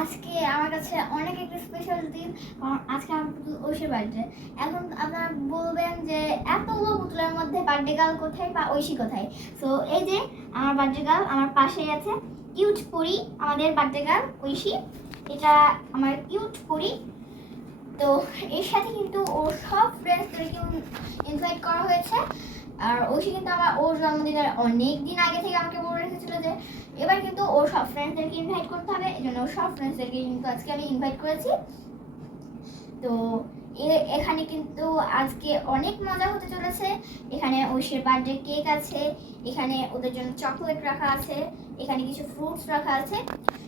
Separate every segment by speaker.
Speaker 1: আজকে আমার কাছে অনেক একটা স্পেশাল দিন, কারণ আজকে আমার পুতুল ঐশীর বার্থডে এখন আপনারা বলবেন যে এতগুলো পুতুলের মধ্যে বার্থডে গার্ল কোথায় বা ঐশী কোথায়? সো এই যে আমার বার্থডে গার্ল আমার পাশেই আছে কিউট পরি, আমাদের বার্থডে গার্ল ঐশী। এটা আমার কিউট পরি। তো, এর সাথে কিন্তু ওর সব ফ্রেন্ডসদেরকে ইনভাইট করা হয়েছে। আর ঐশী কিন্তু আমার ওর জন্মদিনের অনেক দিন আগে থেকে আমাকে বলে রেখেছিল যে এবার কিন্তু ওর সব ফ্রেন্ডসদেরকে ইনভাইট করতে হবে, এই জন্য ওর সব ফ্রেন্ডসদেরকে কিন্তু আজকে আমি ইনভাইট করেছি। তো এখানে কিন্তু আজকে অনেক মজা হতে চলেছে। এখানে ঐশীর বার্থডে কেক আছে, এখানে ওদের জন্য চকলেট রাখা আছে, এখানে কিছু ফ্রুটস রাখা আছে।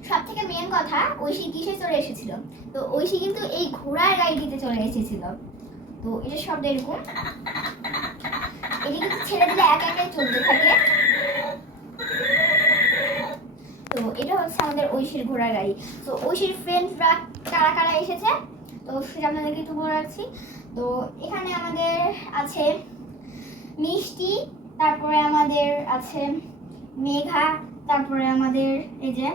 Speaker 1: সব থেকে মেন কথা ঐশী কিসে চলে এসেছিল। তো ঐশী কিন্তু এই ঘোড়ার রাইডিতে চলে এসেছিল। তো এটা শব্দ এরকম। এটি কিন্তু ছেড়ে দিলে একা একাই চলতে থাকে। তো এটা হচ্ছে আমাদের ঐশীর ঘোড়ার গাড়ি। তো ঐশীর ফ্রেন্ডসরা কারা কারা এসেছে? তো সেটা আপনাদেরকে একটু বলে রাখছি। তো এখানে আমাদের আছে মিষ্টি, তারপরে আমাদের আছে মেঘা, তারপরে আমাদের এই যে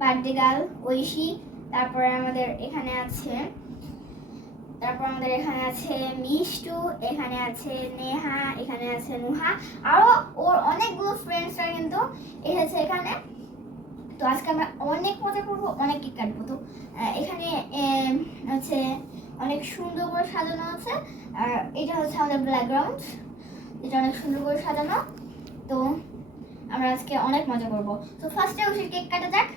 Speaker 1: বার্থডে গার্ল ঐশী, তারপরে আমাদের এখানে আছে তারপর আমাদের এখানে আছে মিষ্টু, এখানে আছে নেহা, এখানে আছে নুহা, আরও ওর অনেকগুলো ফ্রেন্ডসরা কিন্তু এসেছে এখানে। তো আজকে আমরা অনেক মজা করব, অনেক কেক কাটবো। তো এখানে হচ্ছে অনেক সুন্দর করে সাজানো আছে। আর এটা হচ্ছে আমাদের ব্যাকগ্রাউন্ড এটা অনেক সুন্দর করে সাজানো। তো আমরা আজকে অনেক মজা করব। তো ফার্স্টে ওষুধ কেক কাটা যাক।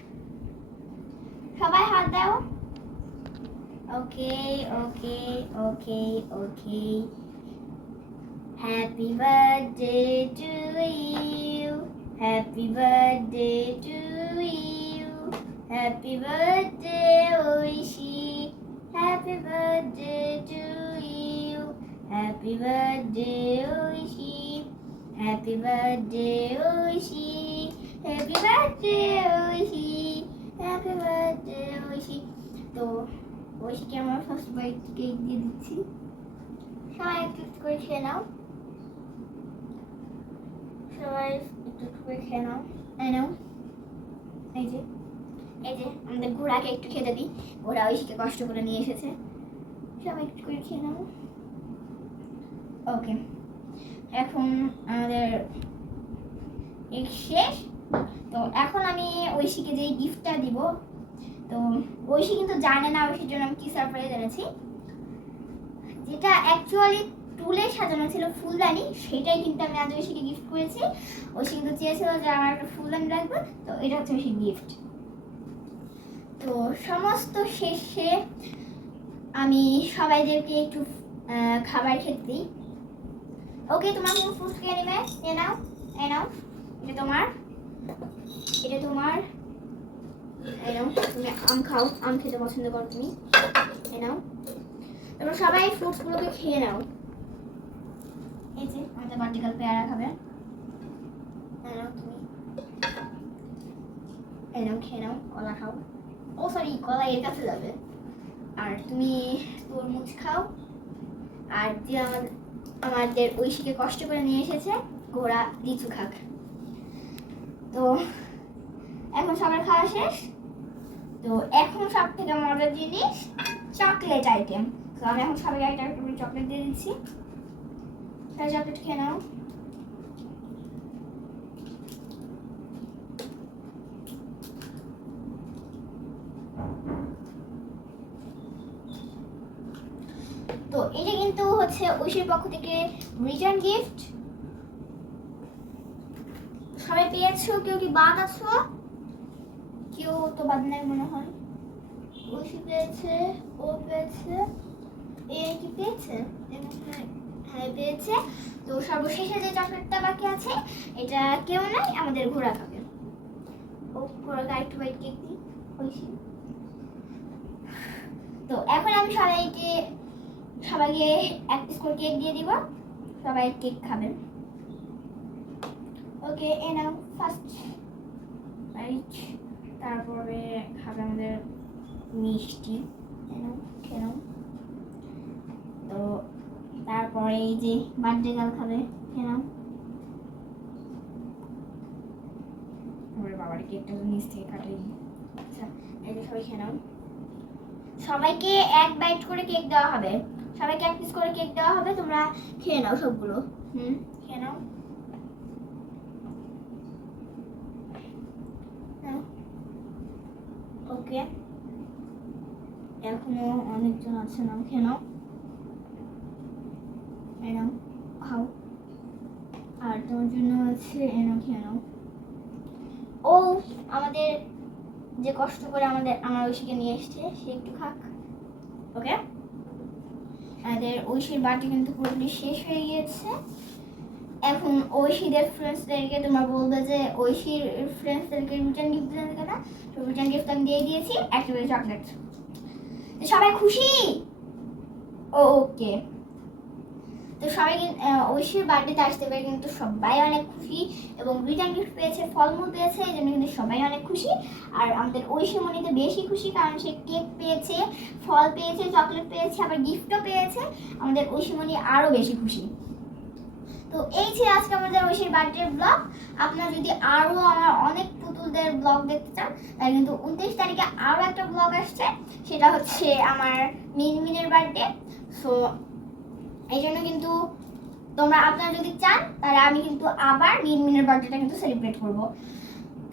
Speaker 1: সবাই হাত দাও। Okay, okay, okay, okay. Happy birthday to you. Happy birthday to you. Happy birthday, Oishi. Happy birthday to you. Happy birthday, Oishi. Happy birthday, Oishi. Happy birthday, Oishi. Happy birthday, Oishi. तो ঐশীকে আমার first bite cake দিয়ে দিচ্ছি? সবাই একটু একটু করে খেয়ে নাও। সবাই একটু একটু করে খেয়ে নাও। এই নাও। এই যে। এই যে, আমাদের ঘোড়াকে একটু খেতে দিই। ঘোড়া ঐশীকে কষ্ট করে নিয়ে এসেছে। সবাই একটু করে খেয়ে নাও। ওকে। এখন আমাদের শেষ। তো এখন আমি ঐশীকে যেই গিফটটা দিব তো ঐশী কিন্তু জানে না ঐশীর জন্য আমি কি সারপ্রাইজ এনেছি। যেটা অ্যাকচুয়ালি টুলে সাজানো ছিল ফুলদানি, সেটাই কিন্তু আমি আজ ঐশীকে গিফট করেছি। ঐশী কিন্তু চেয়েছিল যে আমার একটা ফুলদানি লাগবে তো এটা হচ্ছে ঐশীর গিফট তো সমস্ত শেষে আমি সবাইদেরকে একটু খাবার খেতে দিই। ওকে, তোমার কোনো খেয়ে নেবে এ নাও এ নাও, এটা তোমার এটা তোমার এই নাও তুমি আম খাও, আম খেতে পছন্দ করো তুমি। এই নাও তারপর সবাই ফ্রুটসগুলোকে খেয়ে নাও। এই যে, আমাদের বার্টিকাল পেয়ারা খাবে। এই নাও তুমি। এই নাও খেয়ে নাও, কলা খাও। ও সরি কলা এর কাছে যাবে। আর তুমি তরমুজ খাও। আর যে আমাদের আমাদের ঐশীকে কষ্ট করে নিয়ে এসেছে, ঘোড়া লিচু খাক। তো এখন সবার খাওয়া শেষ? তো এখন সব থেকে মজার জিনিস চকলেট আইটেম তো আমি এখন সবাই করে চকলেট দিয়ে দিচ্ছি। সবাই চকলেট খেয়ে নাও। তো এটা কিন্তু হচ্ছে ঐশীর পক্ষ থেকে রিটার্ন গিফট সবাই পেয়েছ? কেউ কি বাদ আছো? কেউ তো বাদ নাই মনে হয়। ঐশী পেয়েছে, ও পেয়েছে, এ কি পেয়েছে? হ্যাঁ হ্যাঁ পেয়েছে। তো সর্বশেষে যে চকলেটটা বাকি আছে, এটা কেউ নাই, আমাদের ঘোড়া খাবে ও ঘোড়াকে আরেকটু বাইট কেক দিই? ঐশী তো এখন আমি সবাইকে সবাইকে এক পিস করে কেক দিয়ে দিব। সবাই কেক খাবেন। ওকে, এ নাও, ফার্স্ট। তারপরে খাবে আমাদের মিষ্টি নাও তো তারপরে এই যে বার্থডে গার্ল খাবে নাও বাবার কেকটা নিচ থেকে আচ্ছা এই যে সবাই খেয়ে সবাইকে এক বাইট করে কেক দেওয়া হবে। সবাইকে এক পিস করে কেক দেওয়া হবে তোমরা খেয়ে নাও সবগুলো। হুম? খেয়ে নাও। ওকে। এখনও অনেকজন আছে নাও খেয়ে নাও এই নাও খাও। আর তোমার জন্য আছে এনাও খেয়ে নাও ও, আমাদের যে কষ্ট করে আমাদের আমার ঐশীকে নিয়ে এসছে, সে একটু খাক। ওকে? আমাদের ঐশীর বাটি কিন্তু পুরোপুরি শেষ হয়ে গিয়েছে। এখন ঐশীদের ফ্রেন্ডসদেরকে তোমরা বলবে যে, ঐশীর ফ্রেন্ডসদেরকে রিটার্ন গিফট দিতে কেনা তো রিটার্ন গিফট আমি দিয়ে দিয়েছি একটা চকলেট সবাই খুশি? ওকে তো সবাই ঐশীর বার্থডেতে আসতে পারে কিন্তু সবাই অনেক খুশি এবং রিটার্ন গিফট পেয়েছে, ফলমূল পেয়েছে, এই জন্য কিন্তু সবাই অনেক খুশি। আর আমাদের ঐশী মনিতে বেশি খুশি কারণ সে কেক পেয়েছে, ফল পেয়েছে চকলেট পেয়েছে, আবার গিফটও পেয়েছে। আমাদের ঐশী মনি আরও বেশি খুশি। তো এই ছিল আজকে আমাদের ঐশীর বার্থডে ব্লগ আপনারা যদি আরও আমার অনেক পুতুলদের ব্লগ দেখতে চান, তাহলে কিন্তু উনত্রিশ তারিখে আরও একটা ব্লগ আসছে। সেটা হচ্ছে আমার মিনমিনের বার্থডে। সো এই জন্য কিন্তু তোমরা আপনারা যদি চান, তাহলে আমি কিন্তু আবার মিনমিনের বার্থডেটা কিন্তু সেলিব্রেট করব।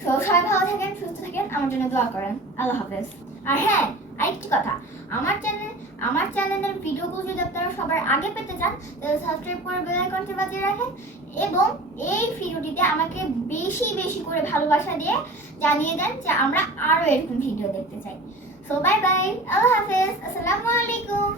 Speaker 1: তো সবাই ভালো থাকেন, সুস্থ থাকেন, আমার জন্য দোয়া করেন। আল্লাহ হাফেজ। আর হ্যাঁ আরেকটি কথা। আমার চ্যানেল আমার চ্যানেলের ভিডিওগুলো যদি আপনারা সবার আগে পেতে চান, তাহলে সাবস্ক্রাইব করে বেল আইকনটি বাজিয়ে রাখেন এবং এই ভিডিওটিতে আমাকে বেশি বেশি করে ভালোবাসা দিয়ে জানিয়ে দেন যে আমরা আরও এরকম ভিডিও দেখতে চাই। সো বাই বাই আল্লাহ হাফেজ। আসসালামু আলাইকুম।